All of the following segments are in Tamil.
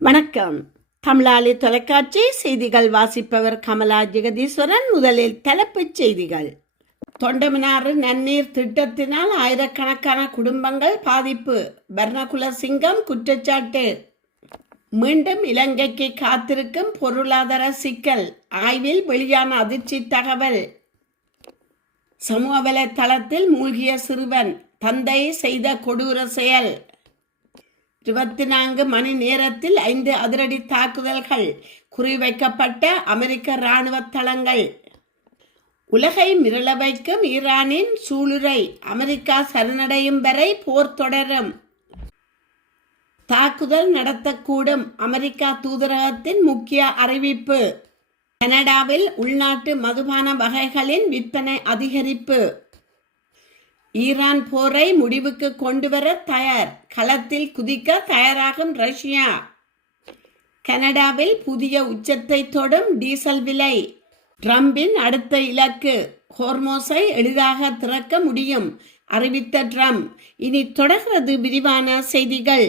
வணக்கம். தமிழாளி தொலைக்காட்சி செய்திகள் வாசிப்பவர் கமலா ஜெகதீஸ்வரன். முதலில் தலைப்புச் செய்திகள். தொண்டமனாறு நன்னீர் திட்டத்தினால் ஆயிரக்கணக்கான குடும்பங்கள் பாதிப்பு, பர்ணகுல சிங்கம் குற்றச்சாட்டு. மீண்டும் இலங்கைக்கு காத்திருக்கும் பொருளாதார சிக்கல், ஆய்வில் வெளியான அதிர்ச்சி தகவல். சமூக வலைத்தளத்தில் மூழ்கிய சிறுவன், தந்தை செய்த கொடூர செயல். 24 மணி நேரத்தில் 5 அதிரடி தாக்குதல்கள், குறிவைக்கப்பட்ட அமெரிக்க இராணுவ தளங்கள். உலகை மிரள வைக்கும் ஈரானின் சூளுரை, அமெரிக்கா சரணடையும் வரை போர் தொடரும். தாக்குதல் நடத்தக்கூடும், அமெரிக்கா தூதரகத்தின் முக்கிய அறிவிப்பு. கனடாவில் உள்நாட்டு மதுபான வகைகளின் விற்பனை அதிகரிப்பு. ஈரான் போரை முடிவுக்கு கொண்டுவர தயார், களத்தில் குதிக்க தயாராகும் ரஷ்யா. கனடாவில் புதிய உச்சத்தை தொடும் டீசல் விலை. ட்ரம்பின் அடுத்த இலக்கு, ஹோர்மோஸை எளிதாக திறக்க முடியும் அறிவித்த ட்ரம்ப். இனி தொடர்கிறது விரிவான செய்திகள்.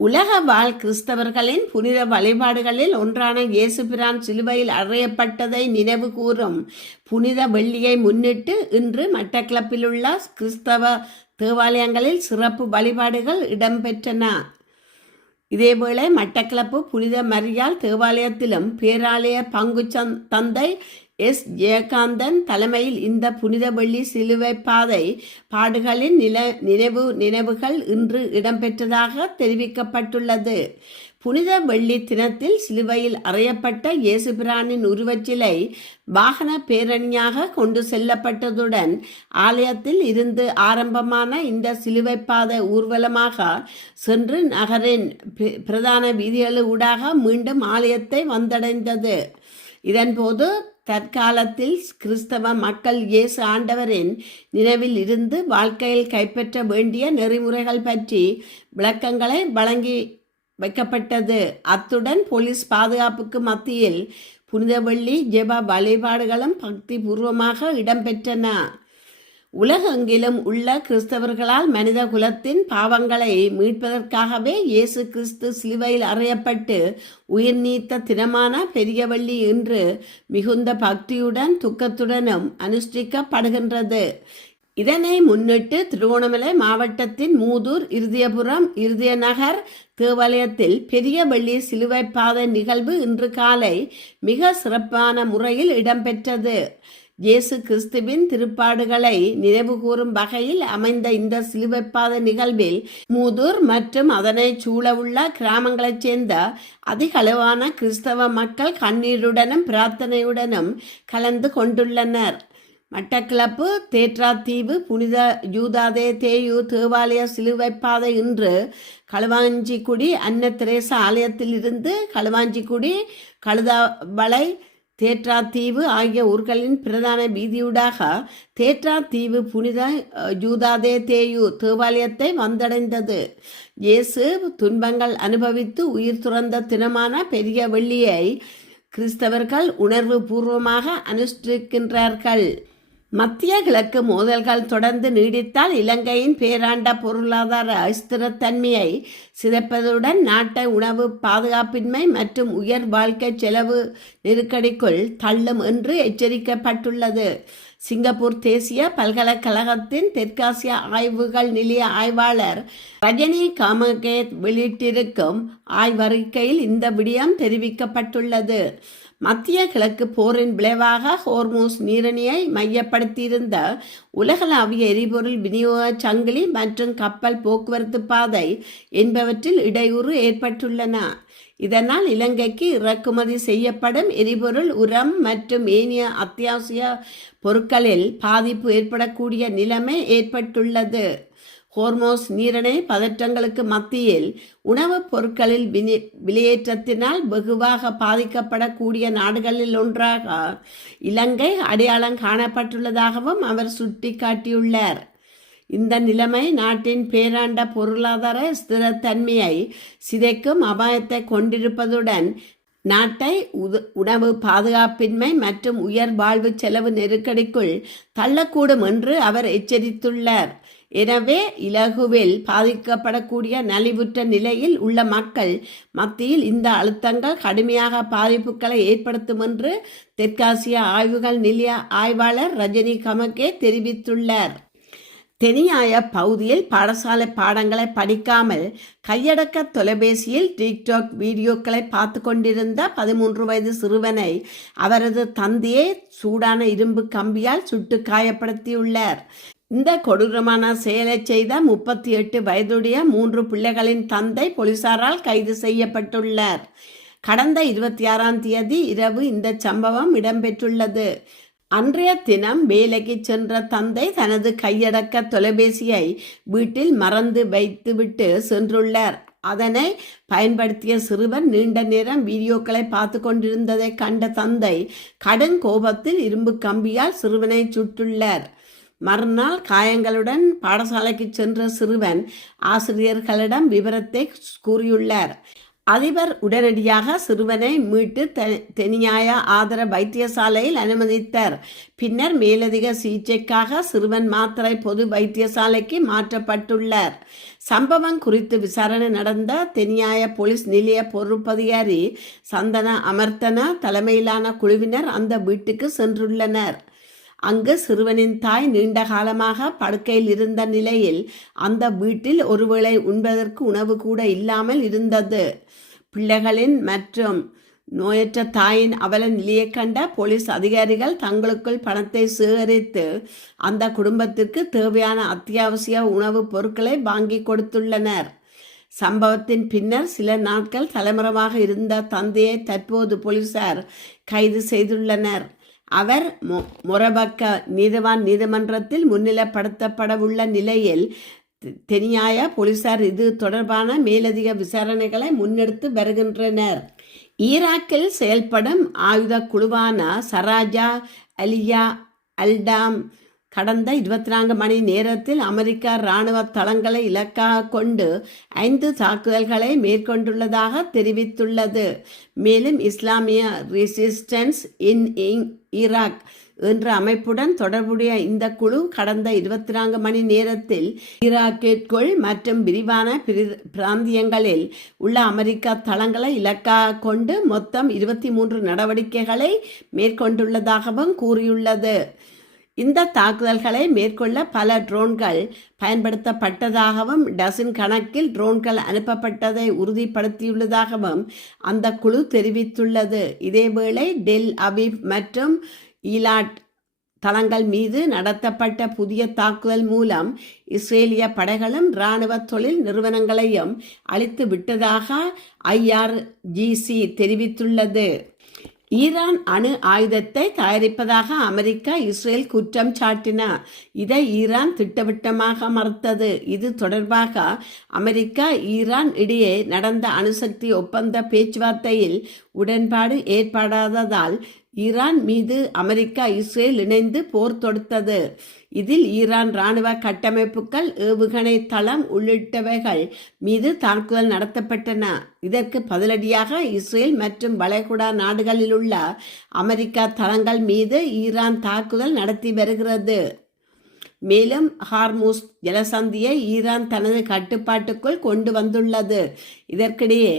உலக வாழ் கிறிஸ்தவர்களின் புனித வழிபாடுகளில் ஒன்றான இயேசுபிரான் சிலுவையில் அறையப்பட்டதை நினைவு கூறும் புனித வெள்ளியை முன்னிட்டு இன்று மட்டக்களப்பிலுள்ள கிறிஸ்தவ தேவாலயங்களில் சிறப்பு வழிபாடுகள் இடம்பெற்றன. இதேவேளை மட்டக்களப்பு புனித மரியாள் தேவாலயத்திலும் பேராலய பங்கு தந்தை எஸ். ஜெயகாந்தன் தலைமையில் இந்த புனித வெள்ளி சிலுவை பாதை பாடுகளின் நினைவுகள் இன்று இடம்பெற்றதாக தெரிவிக்கப்பட்டுள்ளது. புனித வெள்ளி தினத்தில் சிலுவையில் அறையப்பட்ட இயேசுபிரானின் உருவச்சிலை வாகன பேரணியாக கொண்டு செல்லப்பட்டதுடன் ஆலயத்தில் இருந்து ஆரம்பமான இந்த சிலுவை பாதை ஊர்வலமாக சென்று நகரின் பிரதான வீதிகளூடாக மீண்டும் ஆலயத்தை வந்தடைந்தது. இதன்போது தற்காலத்தில் கிறிஸ்தவ மக்கள் இயேசு ஆண்டவரின் நினைவில் இருந்து வாழ்க்கையில் கைப்பற்ற வேண்டிய நெறிமுறைகள் பற்றி விளக்கங்களை வழங்கி வைக்கப்பட்டது. அத்துடன் போலீஸ் பாதுகாப்புக்கு மத்தியில் புனித வெள்ளி ஜெப வழிபாடுகளும் பக்தி பூர்வமாக இடம்பெற்றன. உலகெங்கிலும் உள்ள கிறிஸ்தவர்களால் மனித குலத்தின் பாவங்களை மீட்பதற்காகவே இயேசு கிறிஸ்து சிலுவையில் அறையப்பட்டு உயிர் நீத்த தினமான பெரிய வெள்ளி இன்று மிகுந்த பக்தியுடன் துக்கத்துடனும் அனுஷ்டிக்கப்படுகின்றது. இதனை முன்னிட்டு திருகோணமலை மாவட்டத்தின் மூதூர், இருதயபுரம், இருதயநகர் தேவாலயத்தில் பெரிய வெள்ளி சிலுவை பாதை நிகழ்வு இன்று காலை மிக சிறப்பான முறையில் இடம்பெற்றது. இயேசு கிறிஸ்துவின் திருப்பாடுகளை நினைவுகூரும் வகையில் அமைந்த இந்த சிலுவைப்பாத நிகழ்வில் மூதூர் மற்றும் அதனை சூழவுள்ள கிராமங்களைச் சேர்ந்த அதிகளவான கிறிஸ்தவ மக்கள் கண்ணீருடனும் பிரார்த்தனையுடனும் கலந்து கொண்டுள்ளனர். மட்டக்களப்பு தேற்றாத்தீவு புனித யூதாதே தேயு தேவாலய சிலுவைப்பாதை இன்று களுவாஞ்சிக்குடி அன்ன தெரேசா ஆலயத்தில் இருந்து களுவாஞ்சிக்குடி, கழுதாவளை, தேற்றாத்தீவு ஆகிய ஊர்களின் பிரதான வீதியூடாக தேற்றாத்தீவு புனித யூதாதே தேயு தேவாலயத்தை வந்தடைந்தது. இயேசு துன்பங்கள் அனுபவித்து உயிர் துறந்த தினமான பெரிய வெள்ளியை கிறிஸ்தவர்கள் உணர்வு பூர்வமாக அனுஷ்டிக்கின்றார்கள். மத்திய கிழக்கு மோதல்கள் தொடர்ந்து நீடித்தால் இலங்கையின் பேராண்ட பொருளாதார அஸ்திரத்தன்மையை சிதைப்பதுடன் நாட்டை உணவு பாதுகாப்பின்மை மற்றும் உயர் வாழ்க்கை செலவு நெருக்கடிக்குள் தள்ளும் என்று எச்சரிக்கப்பட்டுள்ளது. சிங்கப்பூர் தேசிய பல்கலைக்கழகத்தின் தெற்காசிய ஆய்வுகள் நிலைய ஆய்வாளர் ரஜினி காமகேத் வெளியிட்டிருக்கும் ஆய்வறிக்கையில் இந்த விடயம் தெரிவிக்கப்பட்டுள்ளது. மத்திய கிழக்கு போரின் விளைவாக ஹோர்மூஸ் நீரிணையை மையப்படுத்தியிருந்த உலகளாவிய எரிபொருள் விநியோக சங்கிலி மற்றும் கப்பல் போக்குவரத்து பாதை என்பவற்றில் இடையூறு ஏற்பட்டுள்ளன. இதனால் இலங்கைக்கு இறக்குமதி செய்யப்படும் எரிபொருள், உரம் மற்றும் ஏனைய அத்தியாவசிய பொருட்களில் பாதிப்பு ஏற்படக்கூடிய நிலைமை ஏற்பட்டுள்ளது. ஹோர்மோஸ் நீரிணை பதற்றங்களுக்கு மத்தியில் உணவுப் பொருட்களில் விலையேற்றத்தினால் வெகுவாக பாதிக்கப்படக்கூடிய நாடுகளில் ஒன்றாக இலங்கை அடையாளம் காணப்பட்டுள்ளதாகவும் அவர் சுட்டிக்காட்டியுள்ளார். இந்த நிலைமை நாட்டின் பேராண்ட பொருளாதார ஸ்திரத்தன்மையை சிதைக்கும் அபாயத்தை கொண்டிருப்பதுடன் நாட்டை உணவு பாதுகாப்பின்மை மற்றும் உயர் வாழ்வு செலவு நெருக்கடிக்குள் தள்ளக்கூடும் என்று அவர் எச்சரித்துள்ளார். எனவே இலகுவில் பாதிக்கப்படக்கூடிய நலிவுற்ற நிலையில் உள்ள மக்கள் மத்தியில் இந்த அழுத்தங்கள் கடுமையாக பாதிப்புகளை ஏற்படுத்தும் என்று தெற்காசிய ஆய்வுகள் நிலைய ஆய்வாளர் ரஜினி கமகே தெரிவித்துள்ளார். தெனியாய பகுதியில் பாடசாலை பாடங்களை படிக்காமல் கையடக்க தொலைபேசியில் டிக்டாக் வீடியோக்களை பார்த்து கொண்டிருந்த 13 வயது சிறுவனை அவரது தந்தையை சூடான இரும்பு கம்பியால் சுட்டு காயப்படுத்தியுள்ளார். இந்த கொடூரமான செயலை செய்த 38 வயதுடைய 3 பிள்ளைகளின் தந்தை போலீசாரால் கைது செய்யப்பட்டுள்ளார். கடந்த 26ஆம் தேதி இரவு இந்த சம்பவம் இடம்பெற்றுள்ளது. அன்றைய தினம் வேலைக்கு சென்ற தந்தை தனது கையடக்க தொலைபேசியை வீட்டில் மறந்து வைத்துவிட்டு சென்றுள்ளார். அதனை பயன்படுத்திய சிறுவன் நீண்ட நேரம் வீடியோக்களை பார்த்து கொண்டிருந்ததை கண்ட தந்தை கடும் கோபத்தில் இரும்பு கம்பியால் சிறுவனை சுட்டுள்ளார். மறுநாள் காயங்களுடன் பாடசாலைக்கு சென்ற சிறுவன் ஆசிரியர்களிடம் விவரத்தை கூறியுள்ளார். அதிபர் உடனடியாக சிறுவனை மீட்டு தெனியாய ஆதர வைத்தியசாலையில் அனுமதித்தார். பின்னர் மேலதிக சிகிச்சைக்காக சிறுவன் மாத்தறை பொது வைத்தியசாலைக்கு மாற்றப்பட்டுள்ளார். சம்பவம் குறித்து விசாரணை நடந்த தெனியாய போலீஸ் நிலைய பொறுப்பதிகாரி சந்தன அமர்த்தன தலைமையிலான குழுவினர் அந்த வீட்டுக்கு சென்றுள்ளனர். அங்கு சிறுவனின் தாய் நீண்ட காலமாக படுக்கையில் இருந்த நிலையில் அந்த வீட்டில் ஒருவேளை உண்பதற்கு உணவு கூட இல்லாமல் இருந்தது. பிள்ளைகளின் மற்றும் நோயற்ற தாயின் அவல நிலையை கண்ட போலீஸ் அதிகாரிகள் தங்களுக்குள் பணத்தை சேகரித்து அந்த குடும்பத்திற்கு தேவையான அத்தியாவசிய உணவுப் பொருட்களை வாங்கி கொடுத்துள்ளனர். சம்பவத்தின் பின்னர் சில நாட்கள் தலைமறைவாக இருந்த தந்தையை தற்போது போலீசார் கைது செய்துள்ளனர். அவர் மொரபக்க நீதவான் நீதிமன்றத்தில் முன்னிலைப்படுத்தப்படவுள்ள நிலையில் தெனியாய போலீசார் இது தொடர்பான மேலதிக விசாரணைகளை முன்னெடுத்து வருகின்றனர். ஈராக்கில் செயல்படும் ஆயுத குழுவான சராஜா அலியா அல்டாம் கடந்த 24 மணி நேரத்தில் அமெரிக்க இராணுவ தளங்களை இலக்காக கொண்டு 5 தாக்குதல்களை மேற்கொண்டுள்ளதாக தெரிவித்துள்ளது. மேலும் இஸ்லாமிய ரெசிஸ்டன்ஸ் இன் ஈராக் என்ற அமைப்புடன் தொடர்புடைய இந்த குழு கடந்த 24 மணி நேரத்தில் ஈராக்கிற்குள் மற்றும் விரிவான பிராந்தியங்களில் உள்ள அமெரிக்க தளங்களை இலக்காக கொண்டு மொத்தம் 23 நடவடிக்கைகளை மேற்கொண்டுள்ளதாகவும் கூறியுள்ளது. இந்த தாக்குதல்களை மேற்கொள்ள பல ட்ரோன்கள் பயன்படுத்தப்பட்டதாகவும் டசின் கணக்கில் ட்ரோன்கள் அனுப்பப்பட்டதை உறுதிப்படுத்தியுள்ளதாகவும் அந்த குழு தெரிவித்துள்ளது. இதேவேளை டெல் அவிவ் மற்றும் ஈலாட் தளங்கள் மீது நடத்தப்பட்ட புதிய தாக்குதல் மூலம் இஸ்ரேலிய படைகளும் இராணுவ தொழில் நிறுவனங்களையும் அழித்து விட்டதாக IRGC தெரிவித்துள்ளது. ஈரான் அணு ஆயுதத்தை தயாரிப்பதாக அமெரிக்கா இஸ்ரேல் குற்றம் சாட்டின. இதை ஈரான் திட்டவட்டமாக மறுத்தது. இது தொடர்பாக அமெரிக்கா ஈரான் இடையே நடந்த அணுசக்தி ஒப்பந்த பேச்சுவார்த்தையில் உடன்பாடு ஏற்படாததால் ஈரான் மீது அமெரிக்கா இஸ்ரேல் இணைந்து போர் தொடுத்தது. இதில் ஈரான் இராணுவ கட்டமைப்புகள் ஏவுகணை தளம் உள்ளிட்டவைகள் மீது தாக்குதல் நடத்தப்பட்டன. இதற்கு பதிலடியாக இஸ்ரேல் மற்றும் வளைகுடா நாடுகளில் உள்ள அமெரிக்கா தளங்கள் மீது ஈரான் தாக்குதல் நடத்தி வருகிறது. மேலும் ஹார்மூஸ் ஜலசந்தியை ஈரான் தனது கட்டுப்பாட்டுக்குள் கொண்டு வந்துள்ளது. இதற்கிடையே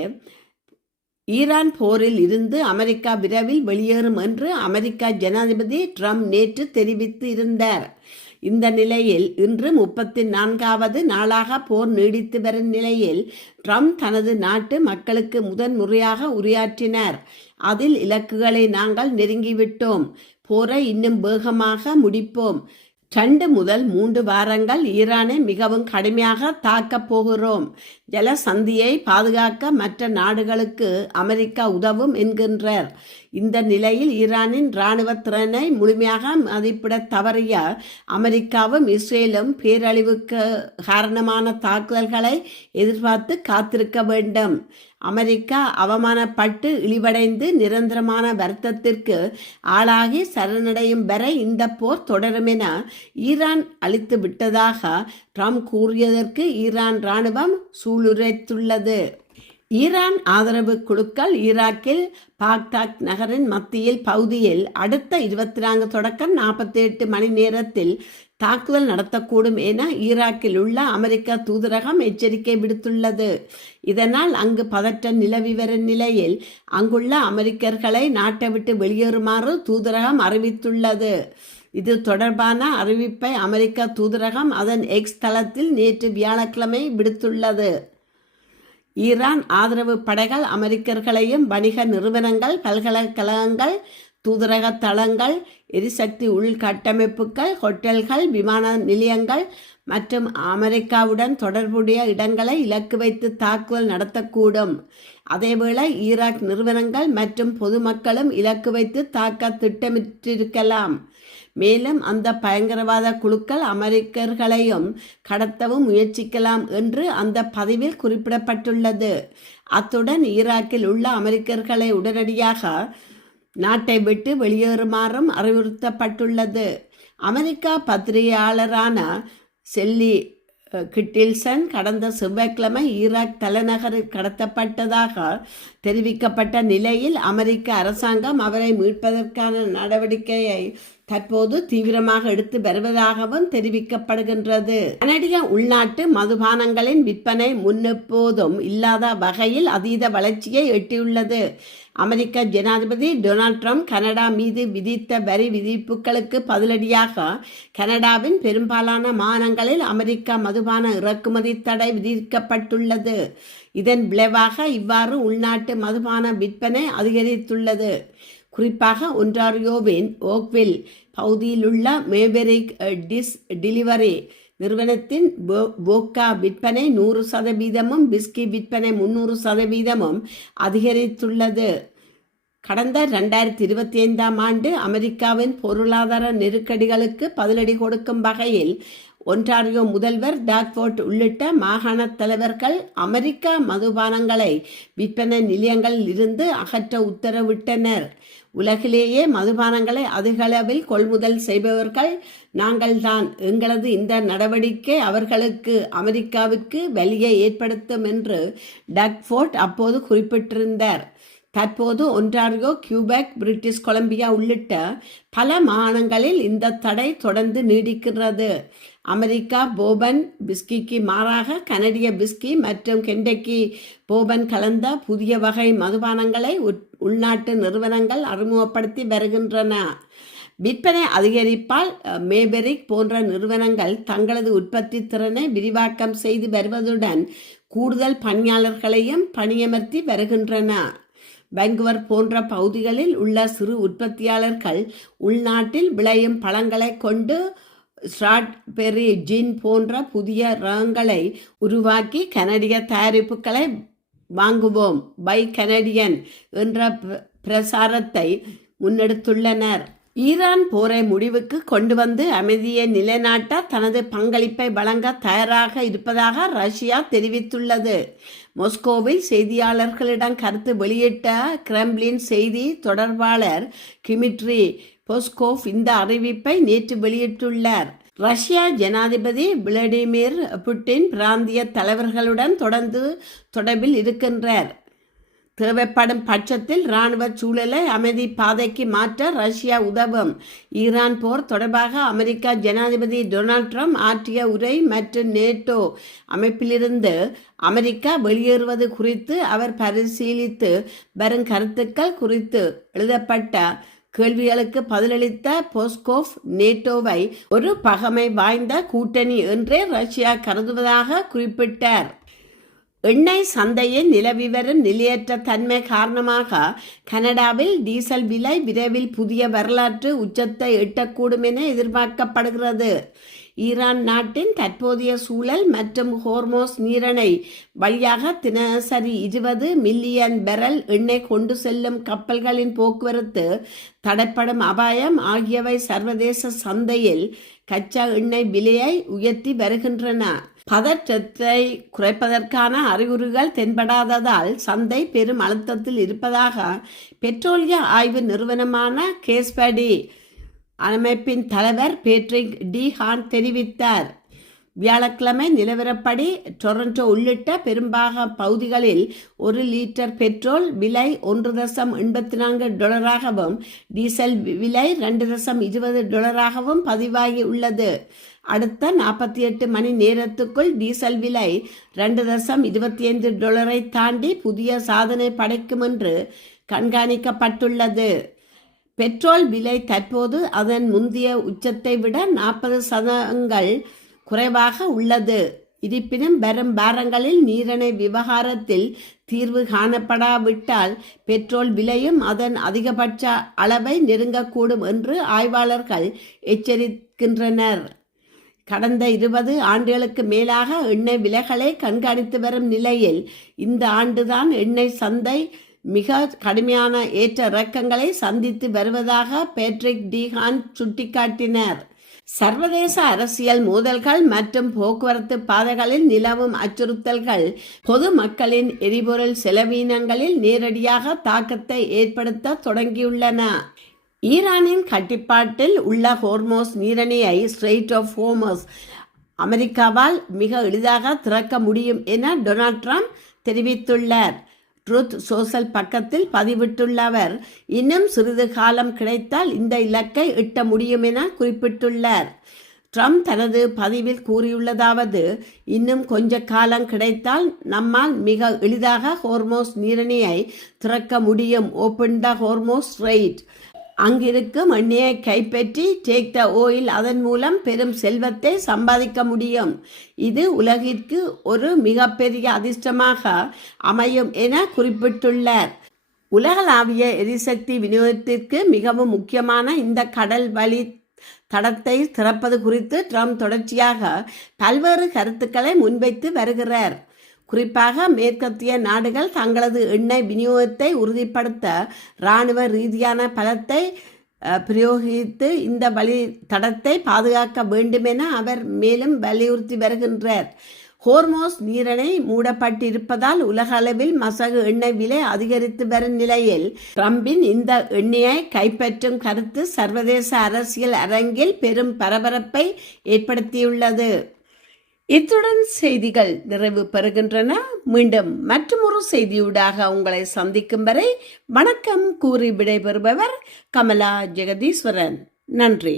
ஈரான் போரில் இருந்து அமெரிக்கா விரைவில் வெளியேறும் என்று அமெரிக்க ஜனாதிபதி ட்ரம்ப் நேற்று தெரிவித்து இருந்தார். இந்த நிலையில் இன்று 34வது நாளாக போர் நீடித்து வரும் நிலையில் ட்ரம்ப் தனது நாட்டு மக்களுக்கு முதன்முறையாக உரையாற்றினார். அதில் இலக்குகளை நாங்கள் நெருங்கிவிட்டோம், போரை இன்னும் வேகமாக முடிப்போம், 2 முதல் 3 வாரங்கள் ஈரானை மிகவும் கடுமையாக தாக்கப் போகிறோம், ஜலசந்தியை பாதுகாக்க மற்ற நாடுகளுக்கு அமெரிக்கா உதவும் என்கின்றார். இந்த நிலையில் ஈரானின் இராணுவ திறனை முழுமையாக மதிப்பிட தவறிய அமெரிக்காவும் இஸ்ரேலும் பேரழிவுக்கு காரணமான தாக்குதல்களை எதிர்பார்த்து காத்திருக்க வேண்டும். அமெரிக்கா அவமானப்பட்டு இழிவடைந்து நிரந்தரமான வருத்தத்திற்கு ஆளாகி சரணடையும் வரை இந்த போர் தொடரும் என ஈரான் அளித்து விட்டதாக ட்ரம்ப் கூறியதற்கு ஈரான் இராணுவம் சூளுரைத்துள்ளது. ஈரான் ஆதரவு குழுக்கள் ஈராக்கில் பாக்தாத் நகரின் மத்தியில் பகுதியில் அடுத்த 24 தொடக்கம் 48 மணி நேரத்தில் தாக்குதல் நடத்தக்கூடும் என ஈராக்கில் உள்ள அமெரிக்க தூதரகம் எச்சரிக்கை விடுத்துள்ளது. இதனால் அங்கு பதற்றம் நிலவி வரும் நிலையில் அங்குள்ள அமெரிக்கர்களை நாட்டை விட்டு வெளியேறுமாறு தூதரகம் அறிவித்துள்ளது. இது தொடர்பான அறிவிப்பை அமெரிக்க தூதரகம் அதன் எக்ஸ் தளத்தில் நேற்று வியாழக்கிழமை விடுத்துள்ளது. ஈரான் ஆதரவு படைகள் அமெரிக்கர்களையும் வணிக நிறுவனங்கள், பல்கலைக்கழகங்கள், தூதரக தளங்கள், எரிசக்தி உள்கட்டமைப்புகள், ஹோட்டல்கள், விமான நிலையங்கள் மற்றும் அமெரிக்காவுடன் தொடர்புடைய இடங்களை இலக்கு வைத்து தாக்குதல் நடத்தக்கூடும். அதேவேளை ஈராக் நிறுவனங்கள் மற்றும் பொதுமக்களும் இலக்கு வைத்து தாக்க திட்டமிட்டிருக்கலாம். மேலும் அந்த பயங்கரவாத குழுக்கள் அமெரிக்கர்களையும் கடத்தவும் முயற்சிக்கலாம் என்று அந்த பதிவில் குறிப்பிடப்பட்டுள்ளது. அத்துடன் ஈராக்கில் உள்ள அமெரிக்கர்களை உடனடியாக நாட்டை விட்டு வெளியேறுமாறும் அறிவுறுத்தப்பட்டுள்ளது. அமெரிக்கா பத்திரிகையாளரான செல்லி கிட்டில்சன் கடந்த செவ்வாய்க்கிழமை ஈராக் தலைநகரில் கடத்தப்பட்டதாக தெரிவிக்கப்பட்ட நிலையில் அமெரிக்க அரசாங்கம் அவரை மீட்பதற்கான நடவடிக்கையை தற்போது தீவிரமாக எடுத்து வருவதாகவும் தெரிவிக்கப்படுகின்றது. கனடிய உள்நாட்டு மதுபானங்களின் விற்பனை முன்னெப்போதும் இல்லாத வகையில் அதீத வளர்ச்சியை எட்டியுள்ளது. அமெரிக்க ஜனாதிபதி டொனால்ட் ட்ரம்ப் கனடா மீது விதித்த வரி விதிப்புகளுக்கு பதிலடியாக கனடாவின் பெரும்பாலான மாநிலங்களில் அமெரிக்க மதுபான இறக்குமதி தடை விதிக்கப்பட்டுள்ளது. இதன் விளைவாக இவ்வாறு உள்நாட்டு மதுபான விற்பனை அதிகரித்துள்ளது. குறிப்பாக ஒன்டாரியோவின் ஓக்வில் பகுதியிலுள்ள மேபெரிக் டிலிவரி நிறுவனத்தின் வோட்கா விற்பனை 100%, விஸ்கி விற்பனை 300% அதிகரித்துள்ளது. கடந்த 2025ஆம் ஆண்டு அமெரிக்காவின் பொருளாதார நெருக்கடிகளுக்கு பதிலடி கொடுக்கும் வகையில் ஒன்டாரியோ முதல்வர் டாக்ஃபோர்ட் உள்ளிட்ட மாகாண தலைவர்கள் அமெரிக்கா மதுபானங்களை விற்பனை நிலையங்களில் இருந்து அகற்ற உத்தரவிட்டனர். உலகிலேயே மதுபானங்களை அதிக அளவில் கொள்முதல் செய்பவர்கள் நாங்கள்தான். எங்களது இந்த நடவடிக்கை அவர்களுக்கு அமெரிக்காவிற்கு வலியை ஏற்படுத்தும் என்று டாக்ஃபோர்ட் அப்போது குறிப்பிட்டிருந்தார். தற்போது ஒன்டாரியோ, கியூபெக், பிரிட்டிஷ் கொலம்பியா உள்ளிட்ட பல மாகாணங்களில் இந்த தடை தொடர்ந்து நீடிக்கிறது. அமெரிக்கா போபன் பிஸ்கிக்கு மாறாக கனடிய பிஸ்கி மற்றும் கெண்டக்கி போபன் கலந்த புதிய வகை மதுபானங்களை உள்நாட்டு நிறுவனங்கள் அறிமுகப்படுத்தி வருகின்றன. விற்பனை அதிகரிப்பால் மேபெரிக் போன்ற நிறுவனங்கள் தங்களது உற்பத்தி திறனை விரிவாக்கம் செய்து வருவதுடன் கூடுதல் பணியாளர்களையும் பணியமர்த்தி வருகின்றன. வான்கூவர் போன்ற பகுதிகளில் உள்ள சிறு உற்பத்தியாளர்கள் உள்நாட்டில் விளையும் பழங்களை கொண்டு ஸ்ட்ராபெர்ரி, ஜின் போன்ற புதிய ரகங்களை உருவாக்கி கனடிய தயாரிப்புகளை வாங்குவோம், பை கனடியன் என்ற பிரசாரத்தை முன்னெடுத்துள்ளனர். ஈரான் போரை முடிவுக்கு கொண்டு வந்து அமைதியை நிலைநாட்ட தனது பங்களிப்பை வழங்க தயாராக இருப்பதாக ரஷ்யா தெரிவித்துள்ளது. மாஸ்கோவில் செய்தியாளர்களிடம் கருத்து வெளியிட்ட கிரெம்ளின் செய்தி தொடர்பாளர் டிமிட்ரி பெஸ்கோவ் இந்த அறிவிப்பை நேற்று வெளியிட்டுள்ளார். ரஷ்யா ஜனாதிபதி விளாடிமிர் புட்டின் பிராந்திய தலைவர்களுடன் தொடர்பில் இருக்கின்றார். தேவைப்படும் பட்சத்தில் இராணுவ சூழலை அமைதி பாதைக்கு மாற்ற ரஷ்யா உதவும். ஈரான் போர் தொடர்பாக அமெரிக்கா ஜனாதிபதி டொனால்ட் ட்ரம்ப் ஆற்றிய உரை மற்றும் நேட்டோ அமைப்பிலிருந்து அமெரிக்கா வெளியேறுவது குறித்து அவர் பரிசீலித்து வரும் கருத்துக்கள் குறித்து எழுதப்பட்ட கேள்விகளுக்கு பதிலளித்த பெஸ்கோவ் நேட்டோவை ஒரு பகமை வாய்ந்த கூட்டணி என்றே ரஷ்யா கருதுவதாக குறிப்பிட்டார். எண்ணெய் சந்தையில் நிலவி வரும் நிலையற்ற தன்மை காரணமாக கனடாவில் டீசல் விலை விரைவில் புதிய வரலாற்று உச்சத்தை எட்டக்கூடும் என எதிர்பார்க்கப்படுகிறது. ஈரான் நாட்டின் தற்போதைய சூழல் மற்றும் ஹோர்மோஸ் நீரிணை வழியாக தினசரி 20 மில்லியன் பேரல் எண்ணெய் கொண்டு செல்லும் கப்பல்களின் போக்குவரத்து தடைப்படும் அபாயம் ஆகியவை சர்வதேச சந்தையில் கச்சா எண்ணெய் விலையை உயர்த்தி வருகின்றன. பதற்றத்தை குறைப்பதற்கான அறிகுறிகள் தென்படாததால் சந்தை பெரும் அழுத்தத்தில் இருப்பதாக பெட்ரோலிய ஆய்வு நிறுவனமான கேஸ்படி அமைப்பின் தலைவர் பேட்ரிக் டி ஹான் தெரிவித்தார். வியாழக்கிழமை நிலவரப்படி டொரண்டோ உள்ளிட்ட பெரும்பாக பகுதிகளில் 1 லிட்டர் பெட்ரோல் விலை $1.84 டீசல் விலை $2.20 பதிவாகி உள்ளது. அடுத்த 48 மணி நேரத்துக்குள் டீசல் விலை $2.25 தாண்டி புதிய சாதனை படைக்கும் என்று கண்காணிக்கப்பட்டுள்ளது. பெட்ரோல் விலை தற்போது அதன் முந்தைய உச்சத்தை விட 40% குறைவாக உள்ளது. இருப்பினும் வரும் வாரங்களில் நீரிணை விவகாரத்தில் தீர்வு காணப்படாவிட்டால் பெட்ரோல் விலையும் அதன் அதிகபட்ச அளவை நெருங்கக்கூடும் என்று ஆய்வாளர்கள் எச்சரிக்கின்றனர். கடந்த 20 ஆண்டுகளுக்கு மேலாக எண்ணெய் விலைகளை கண்காணித்து வரும் நிலையில் இந்த ஆண்டுதான் எண்ணெய் சந்தை மிக கடுமையான ஏற்ற இறக்கங்களை சந்தித்து வருவதாக பேட்ரிக் டீஹான் சுட்டிக்காட்டினார். சர்வதேச அரசியல் மோதல்கள் மற்றும் போக்குவரத்து பாதைகளில் நிலவும் அச்சுறுத்தல்கள் பொது மக்களின் எரிபொருள் செலவீனங்களில் நேரடியாக தாக்கத்தை ஏற்படுத்த தொடங்கியுள்ளன. ஈரானின் கட்டுப்பாட்டில் உள்ள ஹோர்மோஸ் நீரிணையை ஸ்ட்ரெய்ட் ஆஃப் ஹோர்மஸ் அமெரிக்காவால் மிக எளிதாக திறக்க முடியும் என டொனால்ட் ட்ரம்ப் தெரிவித்துள்ளார். ட்ரூத் சோஷல் பக்கத்தில் பதிவிட்டுள்ள அவர் இன்னும் சிறிது காலம் கிடைத்தால் இந்த இலக்கை எட்ட முடியும் என குறிப்பிட்டுள்ளார். ட்ரம்ப் தனது பதிவில் கூறியுள்ளதாவது, இன்னும் கொஞ்ச காலம் கிடைத்தால் நம்மால் மிக எளிதாக ஹோர்மோஸ் நீரிணையை திறக்க முடியும். Open the Hormuz strait. அங்கிருக்கும் எண்ணெயை கைப்பற்றி டேக் த ஓயில், அதன் மூலம் பெரும் செல்வத்தை சம்பாதிக்க முடியும். இது உலகிற்கு ஒரு மிகப்பெரிய அதிர்ஷ்டமாக அமையும் என குறிப்பிட்டுள்ளார். உலகளாவிய எரிசக்தி விநியோகத்திற்கு மிகவும் முக்கியமான இந்த கடல் வழி தடத்தை திறப்பது குறித்து ட்ரம்ப் தொடர்ச்சியாக பல்வேறு கருத்துக்களை முன்வைத்து வருகிறார். குறிப்பாக மேற்கத்திய நாடுகள் தங்களது எண்ணெய் விநியோகத்தை உறுதிப்படுத்த இராணுவ ரீதியான பலத்தை பிரயோகித்து இந்த வழித்தடத்தை பாதுகாக்க வேண்டும் என அவர் மேலும் வலியுறுத்தி வருகின்றார். ஹோர்மோஸ் நீரிணை மூடப்பட்டிருப்பதால் உலக அளவில் மசகு எண்ணெய் விலை அதிகரித்து வரும் நிலையில் ட்ரம்பின் இந்த எண்ணெயை கைப்பற்றும் கருத்து சர்வதேச அரசியல் அரங்கில் பெரும் பரபரப்பை ஏற்படுத்தியுள்ளது. இத்துடன் செய்திகள் நிறைவு பெறுகின்றன. மீண்டும் மற்றொரு செய்தியூடாக உங்களை சந்திக்கும் வரை வணக்கம் கூறி விடைபெறுபவர் கமலா ஜெகதீஸ்வரன். நன்றி.